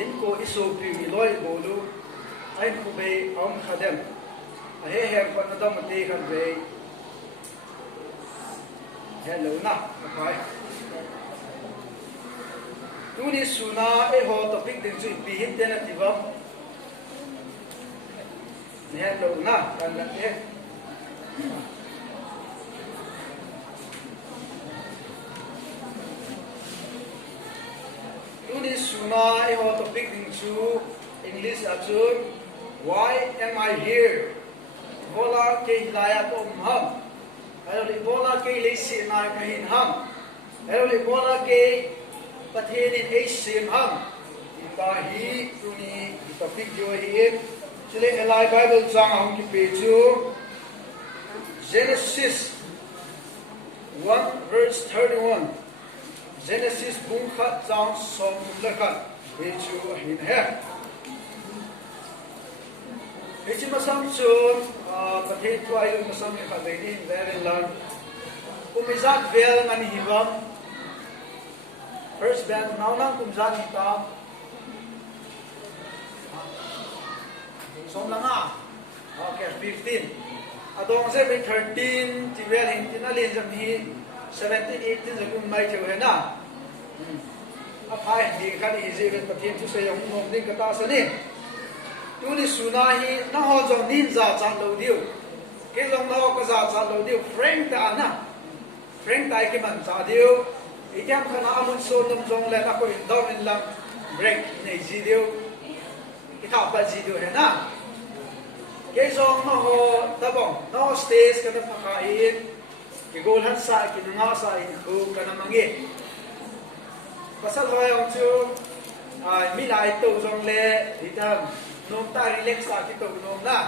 in ko isu pi loi bolu ai ku be om khadem he he pa na dam te kan be hello na kai tu ni suna e ho topic din chu pi hin te na ti ba hello na kan la te Tuni suna e ho topic din chu English achun why am I here bola ke hilaya to ham ayo li bola ke le si na ka hin ham ayo li bola ke patheni e sim ham ta hi tuni topic jo hi chile elai Bible chang hom ki pe chu Genesis 1 verse 31 Genesis bung khat chang som lakhat pe chu hin he Echi masam chun pathe tuai masam ni khabeini very long kumizat vel ngani hiwam first band now nang kumzat ni ta som langa okay 15 adong se 13 ti vel hin tin alin jam hi 17 18 jakum mai chu he na a phai hi khani hi je pathe chu se yong nom ding ka ta sa ni tu ni suna hi na ho jong nin za chan lo diu ke jong na ho ka za chan lo diu frank ta na frank tai ke man cha diu i jam khana amun so nom jong le na ko in dom in lam break nei ji diu ki ta ba ji diu he na ke jong na ho ta bong no stage ka na pha in ki gol han sa ki na sa in khu ka na mangi pasal ho yong chu mi lai tu jong le di tam nom ta relax ta ki to nom na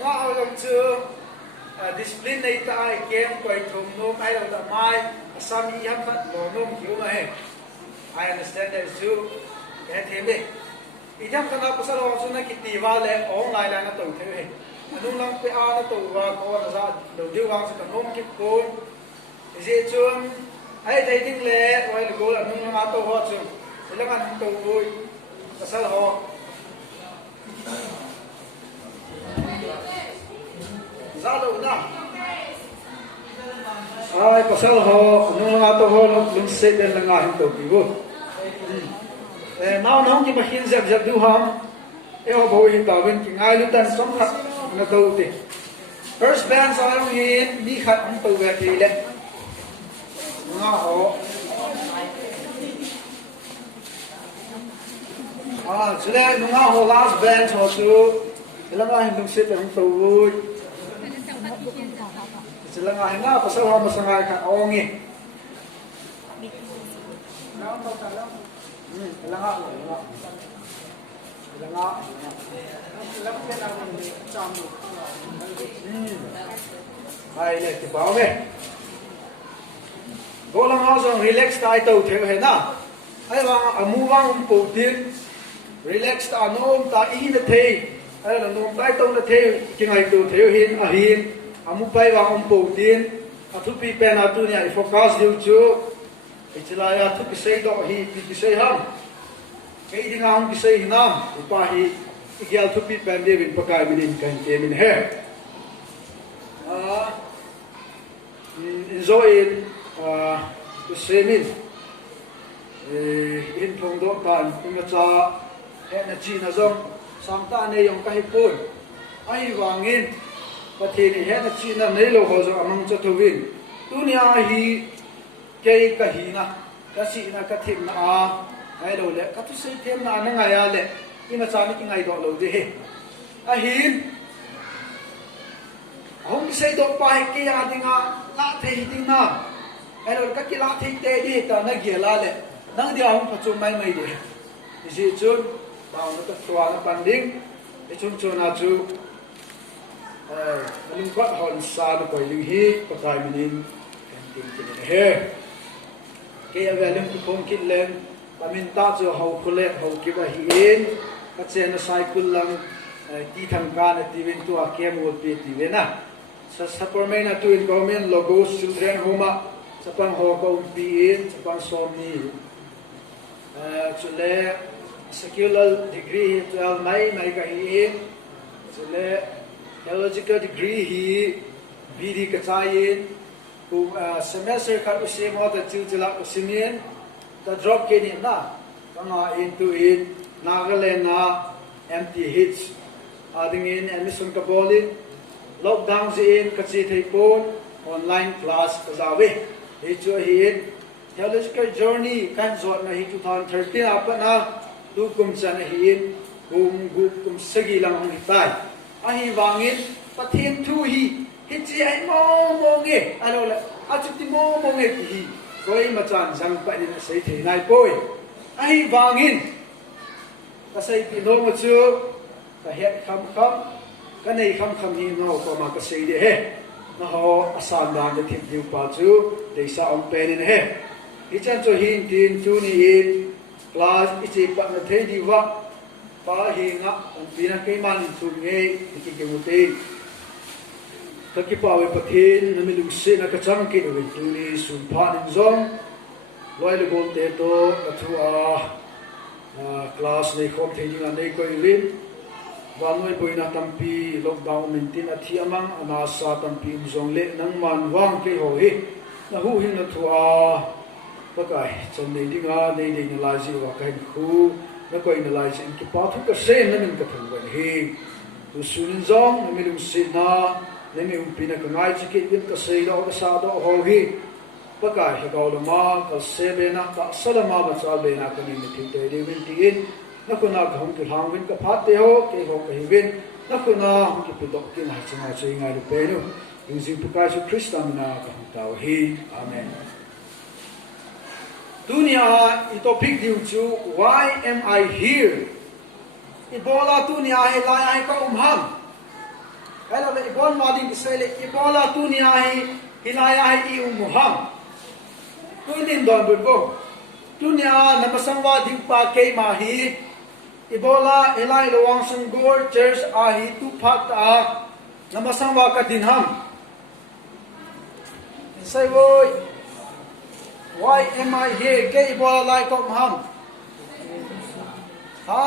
nga au long chu discipline nei ta ai kem koi thum nom ai lo da mai asami yam phat lo nom kiu ma he I understand that too and him I jam kana pasal ho su na ki ti wa le online la na to the he anung lang pe a na to wa ko na za lo diu wang sa nom ki ko je chun ai dai ding le wai lo go la nung na to ho chu lang an to voi pasal ho Zalo na. Ai pasal ho no nga to ho lung se den la nga hin to bi go. Now nong ki mahin jab jab du ham e ho bo hi ta wen ki ngai lu tan som khat na to te. First band sa long hin mi khat am to ga ti le. Nga ho. Chile nunga ho last band ho chu ilang nga hindung sit ang tawud sila nga hinga pasal ho masangay ka ongi ilang nga ay le ti bao me go lang ho so relax tai to theo he na ai wang amu wang pu tin relax ta nom ta I na thei ai la nom tai tong na thei ki ngai tu theu hin a hin amu pai wang pu tin a thu pi pen a tu ni ai focus diu chu I chila ya thu ki sei do hi ki sei ham ke ding ang ki sei hinam pa hi igyal thu pi pen de win pakai min kan te min he enjoy it to see me in thong do kan kuma cha na chi na zong sam ta ne yong ka hi pun ai wangin pathi ni he na chi na nei lo ho zo amang cha thowin tunia hi ke ka hi na ka si na ka thim na ai lo le ka tu sei them na na nga ya le ina cha ni ngai do lo de he a hin hong sei do pa he ke ya dinga la thei ding na ai lo ka ki la thei te di ta na ge la le nang dia hong pachum mai mai de ji chun daw na tua na panding e chun chun na chu ling kwat hon sa na koi ling hi pakai minin kenting kin he ke ya velem ku khom kin len pamin ta chu hau khule hau ki ba hi in ka chen na cycle lang ti thang ka na ti win tu a kem wo pi ti we na sa superman na tu in government logos children homa sapang ho ko pi in sapang som ni chule secular degree 12 mai ka hi chule theological degree hi BD ka chain ku semester khat usimo ta chila usimien ta drop ke ni na kanga into in Nagaland na MTH adingin admission ka bolin lockdown in kachi thaipon online class kazawe hi chu hi theological journey kan zot na hi 2013 apana tu kum chan hi kum sagi lang ang hitai ahi wangin pathin thu hi chi ai mo nge alo la achuti mo nge hi koi machan jang pa ni na sei thei nai poi ahi wangin kasai pi no ma chu ka het kham ka nei kham hi no ko ma ka sei de he na ho asan dan de thip diu pa chu de sa ong pen in he hi chan chu hin tin chu ni in class ichi pa na thei di wa pa hi nga on pina ke man chu nge ki ke mu te ka ki pa we pathin na mi lu se na ka chang ki no tu ni sun pha nin zong loi le bol te to ka thu class nei khom thei ding nei ko rin waloi boina tampi lockdown mintin athi amang anasa tampi zong le nang man wang ke ho hi na hu hin na thua pakai chan nei dinga nei nei na laji wa kai khu na koi na laji in ki pa thu ka se na min ka thung ban hi tu sunin zong na mi lung sin na ne mi um pina ka ngai chi ke din ka se do ka sa do ho hi pakai ha gaw la ma ka se be na ka salama ba cha be na ka ni mi thi te de win ti in na ko na hong ki hang win ka phat te ho ke ho ka hi win na ko na hong ki pidok ki na changa chei ngai lu pe nu in zi pu ka su kristan na ka hong tao hi amen dunia topic diu chu why am I here ibola dunia he lai ai ka ham hello le ibon mading kisele ibola dunia he hilai ai I ham tuin don bo dunia namasangwa ding pa ke ma hi ibola elai lawang sungor church ahi tu phat a namasangwa ka dinham say boy why am I here ke ibola lai ko ham ha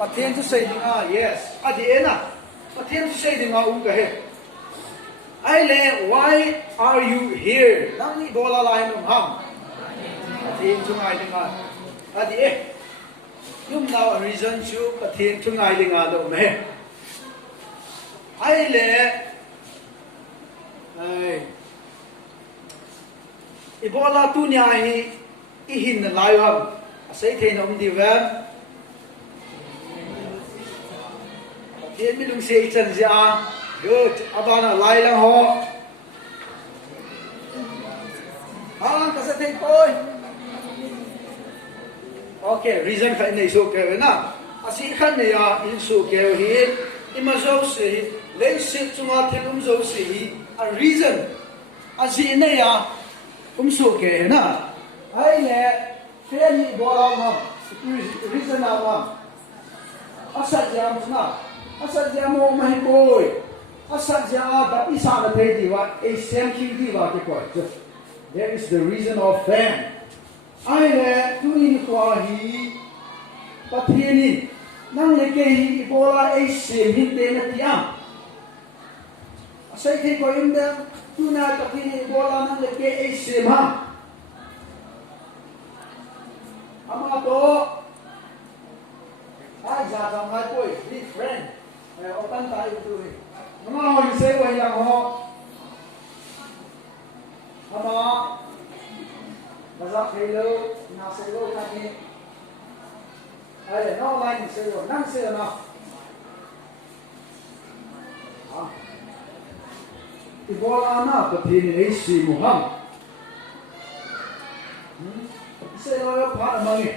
patien to say dinga yes adi ena patien to say dinga ka he ai le why are you here nang ibola lai no ham patien to ngai dinga adi yum now a reason chu pathin thu ngai linga do me ai le ai ibola tu nya hi I hin lai ham asai thein om di van pathin mi lung se chan ja good abana lai lang ho ka sa thei koi okay reason kha nei so ke na asi khan ne ya in so ke hi imazo se le se chuma thelum zo se hi a reason asi ne ya so ke na ai ne fen ni bola ma reason na ma asa jam na asa jam mo mai koi asa ja da isa na the di wa a sem ki di wa ke koi there is the reason of fan ai le tu ni kwa hi pathiani nang le ke hi ibola ai sem hin te na tiam asai the ko inda tu na pathiani ibola nang le ke ai sem ha ama to ai ja jang mai koi big friend otan tai tu ni nama ho se wa yang ho ama Mazak hello, na selo kami. Ay, no line selo, nang selo na. Ibola na pathin ai si muham. Selo yo pa mangi.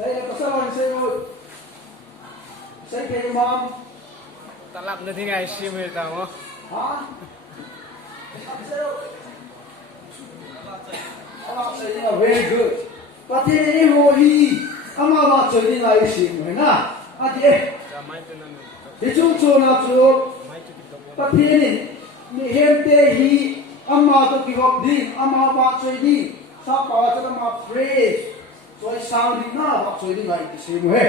Saya pasal selo. Saya ke imam. Talap na thi ngai si me ta mo. Ha? Very good. Pathin ho hi ama ba choi lai sim hai na. Adi Hi chung chu na chu pathin ni hem te hi ama to ki hop ding ama ba choi di sa pa cha ma phrase choi sound di na ba choi di ngai ti se mo he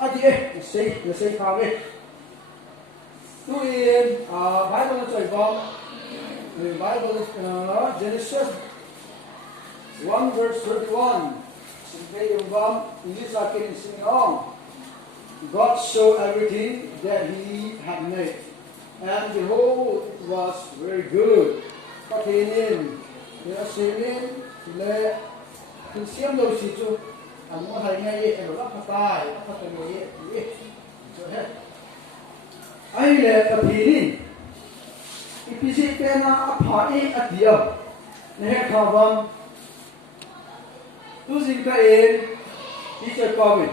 a di e say ka ve tu in Bible choi bom Bible Genesis 1 verse 31 Simply yung bom English akin sing on God saw everything that He had made, and behold, it was very good. Pakinin, sinin, sila, siam đâu si chu, anh muốn thấy ngay vậy, em bắt tay, bắt tay ngay vậy, cho hết. Ai là pakinin, ipisi pena apai atia, nè khao vang, tu sinh cái em, đi chơi covid.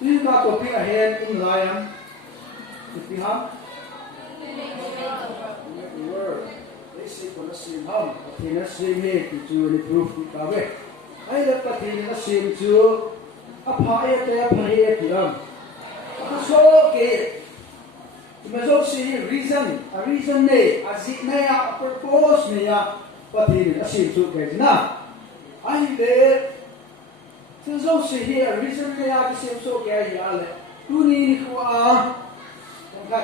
This is topic ahead in Lion. If you have word, they say for the same home. But in the same way to improve the cover. I left that in the same to a pie there, pie here. So okay. You must also see a reason may, as it may a purpose may, but in the same to get now. I there. Since those here recently I see so gay ale. Tu ni kwa ka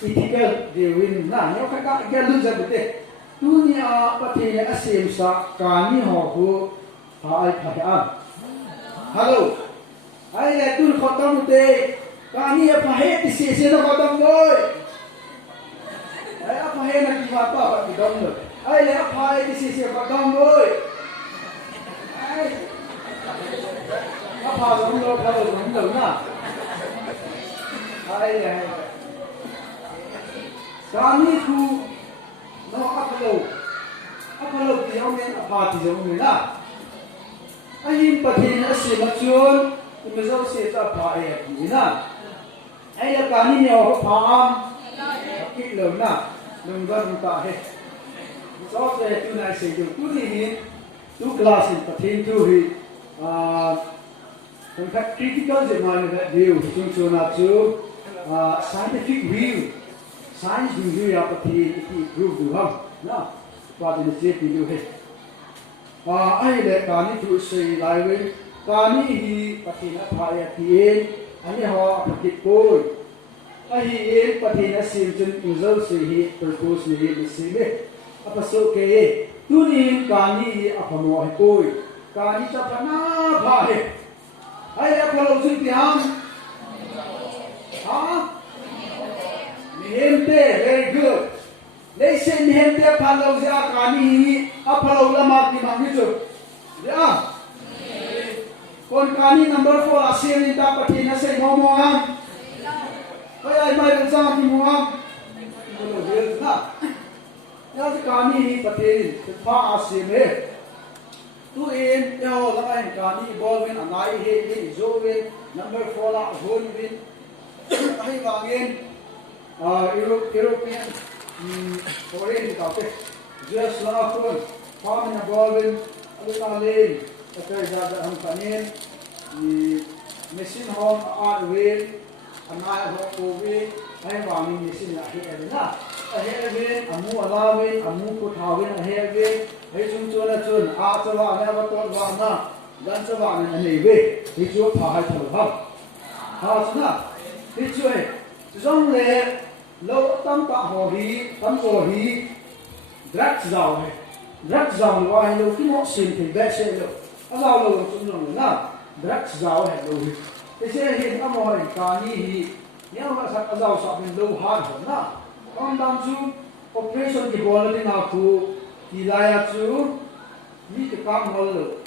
ethical de win na no ka ga lu za bete. Tu ni a pati ne asim sa ka ni ho hu ha ai pha a. Hello. Ai le tu khotam te ka ni a pha he ti se no khotam boy. Ai a pha he na ki ma ta ba ki dom no. Ai le a pha he ti se khotam boy. Ai Apa giống đâu đâu giống đâu na. Hay này. Kami ku no apalo thì ông nên apa thì giống người na. Anh patin ở xe mà chuồn, mình dâu xe ta phải gì na. Ai là kami nhiều phàm, kích lớn na, đừng gần ta hết. Sau này tu này sẽ được tu gì tu class patin tu hi. In fact, critical is that view. So na to scientific view, science view ya pati prove du ham. Na, pa din se ti du he. Ai le kani tu sei lai we, kani hi pati na phaya ti en, ani ho pati koi. Ai en pati na sim chun inzal se hi purpose ni se me. Apa so ke tu ni kani hi apamo he koi. Kani cha pana pha he. Ai là kalau suy tiang, nihente very good. Lấy xin nihente kalau siapa kani, apa kalau lama di mana itu? Ya. Kon kani number 4 asyik ni dapat ini saya ngomong. Kaya mai bersama di muam. Kalau dia nak, ya kani patin, cepat asyik ni. Tu in yo la ai ka ni ball win anai he ni zo win number 4 la hole win ai wangin European foreign ka pe just la phone farm na ball win ala lane atai da ham kanin ni machine home on win anai ho ko win ai wangin machine la he na he win amu ala win amu ko tha win he win Hãy chúng tôi là chun a cho bạn nghe bắt tôi vào na gan cho bạn này về thì chúa phải thở hấp ha chứ na thì chúa trong lệ lâu tâm tạ hồ hí tâm hồ hí rất giàu ngoài lâu khi họ xin thì bé sẽ được giàu lâu chúng dùng na rất giàu hay lâu thì sẽ hiện âm hồi cả như hí nếu mà sắc giàu sọt mình lâu hơn na còn đang chú operation thì bỏ lên nào thu Ilaya tu, ni tekam malu,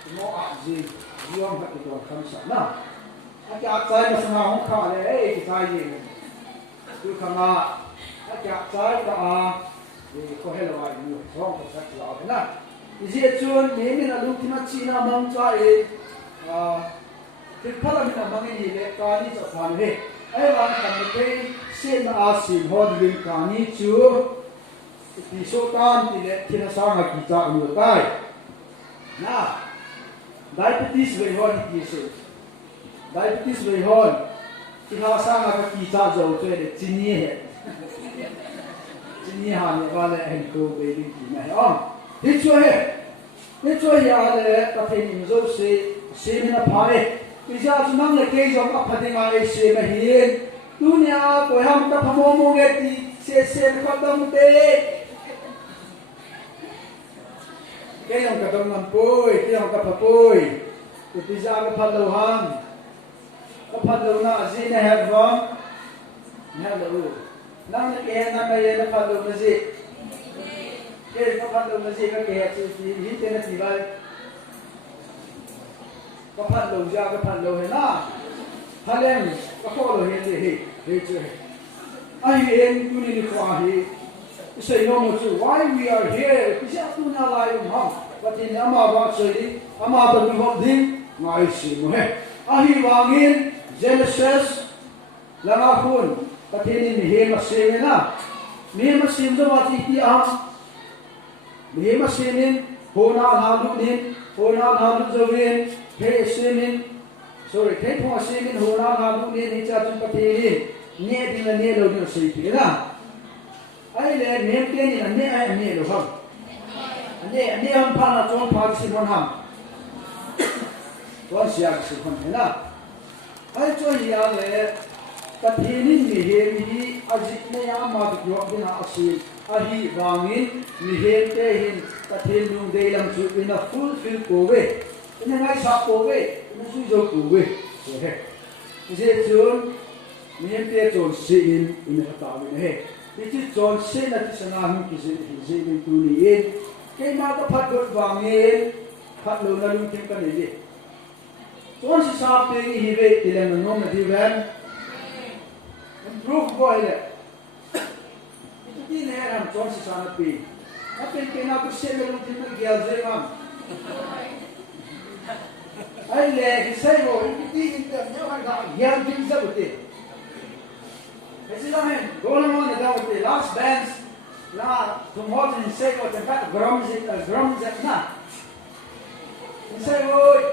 semua aji, jiwang kat itu akan sana. Ajak saya bersama orang kaya, kita ini, tu kena, ajak saya dah, kau helawai ni, orang kita kelak na. Isi cun, ni mina lu tina Cina mangcai, kita lah mina mangi ni, kani cakap ni, orang kami sen asin hodin kani cu. Pisotan tidak kena sangat kitaulutai. Nah, diabetes berhon itu. Diabetes berhon. Kita sangat kita jauh tu ada cini he. ni han ne ba le hen ko be li ti na on hi chua ya le ta the ni zo se na phare isa chu nam le ke jong a phati ma e se ma hi dunia ko ham ta phamo mo ge ti se ko dom te cái dòng cả đông làm bôi, cái dòng cả phật bôi, thì bây giờ cái phật đầu hăng, cái phật đầu nọ gì này hẹp vong, hẹp đầu, năm cái năm bây giờ phật đầu là gì, cái phật đầu là gì cái hẹp gì gì tên là gì vậy, cái phật đầu ra cái phật đầu này na, phật lên cái phật đầu hiện gì hiện chưa, ai hiện tu ni khoa hiện You say no more to why we are here. Kasi ako na layo mo. Pati na ama actually, ama to bihon din ngaisi mo he. Ahi wangin Genesis langapun. Pati ni Mihema semena. Mihema semdo mati tiang. Mihema semin hona halunin, hona halu jawin, he semin. Sorry, he pong semin hona halunin hicha tun pati ni. Ne din na ne lo din sei na. Ai le nem te ni na ne ai ne lo ham ne ham pa na chon pa si mon ham chon sia si mon na ai cho ya le ta thini ni he mi ajit ne ya ma du yo dina asil ahi wangin ni he te hin ta thin lung de lam chu in a fulfill ko we ne ngai sa ko we ne su jo ko we so he je chun ni te chon si in ta we he Itu John sen nanti senang kisi tu ni in. Kaya mata patut bangin, patut lalu tinggal ini. John si sahaja ini hidup dalam nom nanti kan. Improve boy le. Itu di neram John si sahaja pi. Tapi kena tu sen lalu tinggal gial zaman. Aile kisah bo itu di internet orang gial tinggal betul. Mesela hem Golemon da o last bands la tumhot in sei o tempat gromzet na. In sei oi.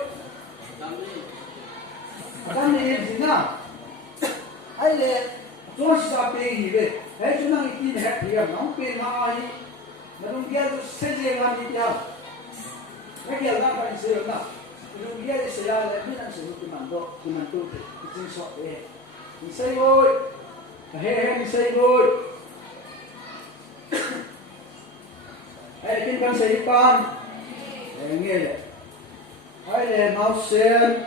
Tam ni zina. Ai le Josh sa pe hi ve. Ai chu nang itin ha thiam nong pe na ai. Na dum kia tu se je ma ni tia. Na kia na pa se na. Dum kia se ya le mi na se tu man tu te. Tin so e. In sei oi. Hey, say good. Hey, tin kan say pan. Hey, nghe le. Hey, le mau sen.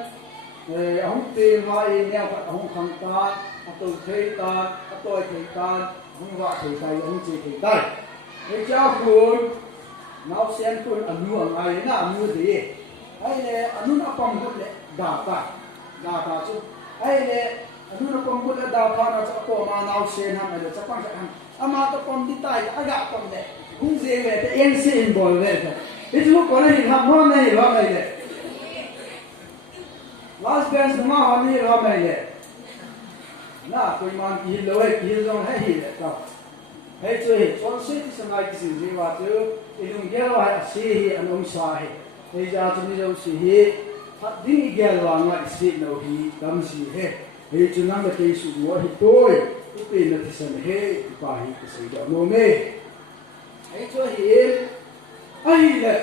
Ông tin mai neo vật ông khăng ta, tôi thấy ta, tôi thấy ta, ông vợ thấy tay, ông chị thấy tay. Hey, cháu cuốn. Mau sen cuốn ăn nuông ai na ăn nuông gì? Hey, le ăn nuông apa mut le? Data chứ. Hey, le Anu na pom kula da pa na sa ko ma naw sen ham na sa pang sa ham ama to pom di tai aga pom de gung je we te en se in bol we ta itu ko na ni ham ho na ni lo mai le last dance ma ho ni lo mai le na ko man ki lo e ki zong hai hi le ta hai chu hi chon se ti sa ngai ki sin ji wa tu ilung ge lo ha si hi anom sa hi hei ja tu ni lo si hi hat ding ge lo ngai si no hi dam si he Hei chunang da kei su mo hi toi upe na tisan he pa hi kisai da no me hei cho hi ai le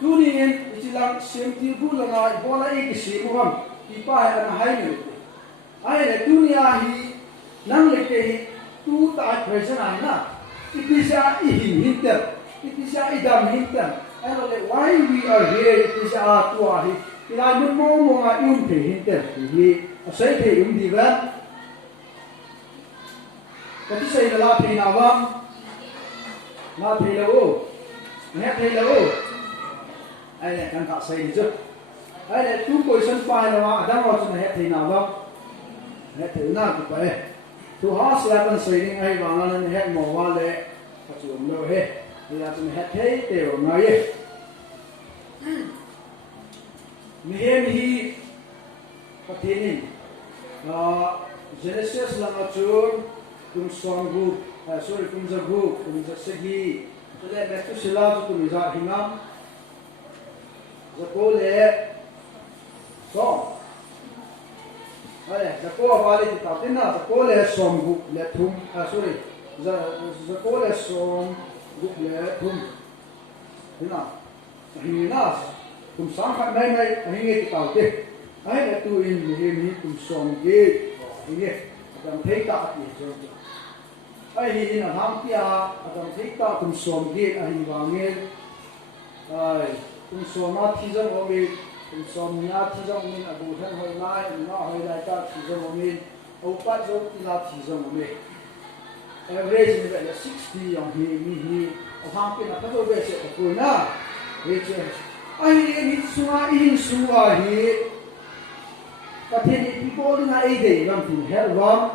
tu ni en ichilang sem ti bu la ngai bola e ki si mo ham ti pa ha hai ne ai le dunia hi nang le ke hi tu ta question ai na itisa I hin hinter itisa I dam hinter ai le why we are here itisa tu hi ila mo nga yum pe hinter hi Saya thì đúng gì vậy? Cái say là thì nào vâng? La thì là ô, nghe thì là ô. Ai này đang tạo say đi chứ? Ai này chú coi sân phai là mà đang ngồi trên này thì nào vâng? Nghe thì nào cũng vậy. Chú họ sẽ đang say đi ngay vào nên hết mồ qua lệ, phát triển đâu hết. Thì là trên hết thế đều ngay. Mihi patinin. Genesis lang achun kum songgu sorry kum zagu kum zasagi le betu sila kum za hinam zako le song ale zako wali ta tinna zako le songgu le thum sorry za ko le som guk le thum hina hina tum sang khat mai mai hinge ti kau te ai le tu in mi tum som ge hinge adam thei ta ti so ai hi na ham pia adam thei ta tum som ge a hi wa nge ai tum som ma thi jang o mi tum som nya thi jang min a bu than hoi lai na hoi lai ta thi jang o mi o pa zo ti la thi jang o mi average ni ba 60 yang hi o ham pia na ka zo be se ko na he che ai ni suwa hi ka the ni people na ai de ram tin her ram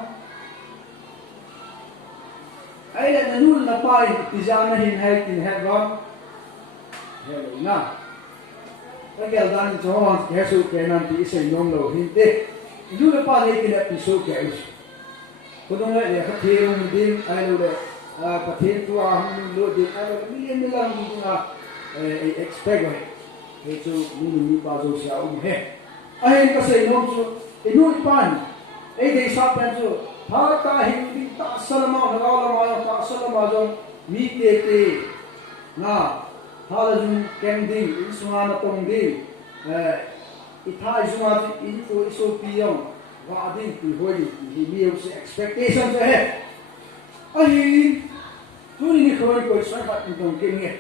ai la na nul na pai ti jana hin hai tin her ram hello na ka gel dan johan ke su ke nan ti se nom lo hin te ju le pa le ki na ti so ke ai ko dong le ka the rum din ai lo le ka the tu a hum lo din ai lo mi la mi na expect itu ni ba zo sia he ai ka sei nom chu inu pan ai dei sa pan chu ha ta hin bi ta salama la ma ta salama zo mi te te na ha la jun kem ding in sunga na tong ding itha izuma in fo iso pion wa adin pi hoi hi mi us expectation he ai tu ni khoi ko sa ba in tong kem he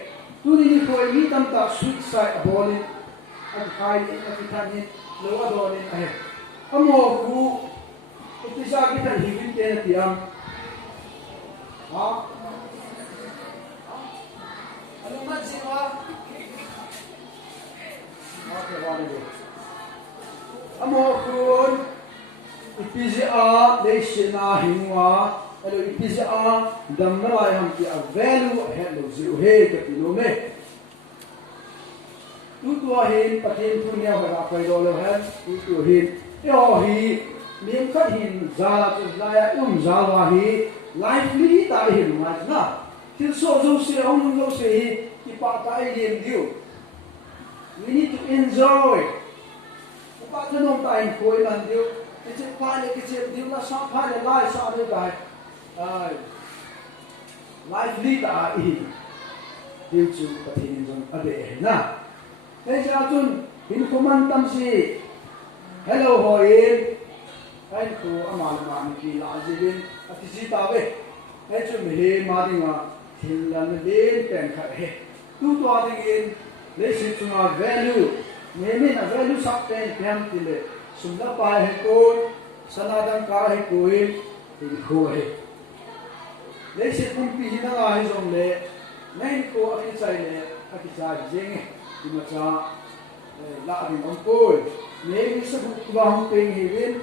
tu ni khoi mi tam ta sweet side bolin an khai ni na ki than ni lo adolin ai amo ku utisa ki than hi bin te na tiam ha ano man sinwa okay wa ni amo kun ipizia leishina hinwa alo ipizia damra ham ki a value hello zero he ka kilome tu hin pathin thu nya ha pai do lo han tu hin yo hi lim khat hin zala tu laya zala hi lively ta hin ma na til so zo se ong zo se hi ki pa ta ai lim diu we need to enjoy pa ta nom ta in koi nan diu it's a pile it's a diu la sa pile lai sa de dai ai lively ta hi diu chu pathin zon ade na thế cha chun hin kuman tam si hello hoin ai ku amal ma ki la jibin ati si ta ve ai chu me he ma dinga thil lan le pen kha he tu to ading in le si chunga value me me na value sak ten pyam ti le sumla pa he ko sanadang ka he ko he ti ko he le si kum pi na ga he jong le nei ko aki chai le aki cha jeng thì mà cha lạ thì ông cô nếu như sắp hút vào không tiền thì bên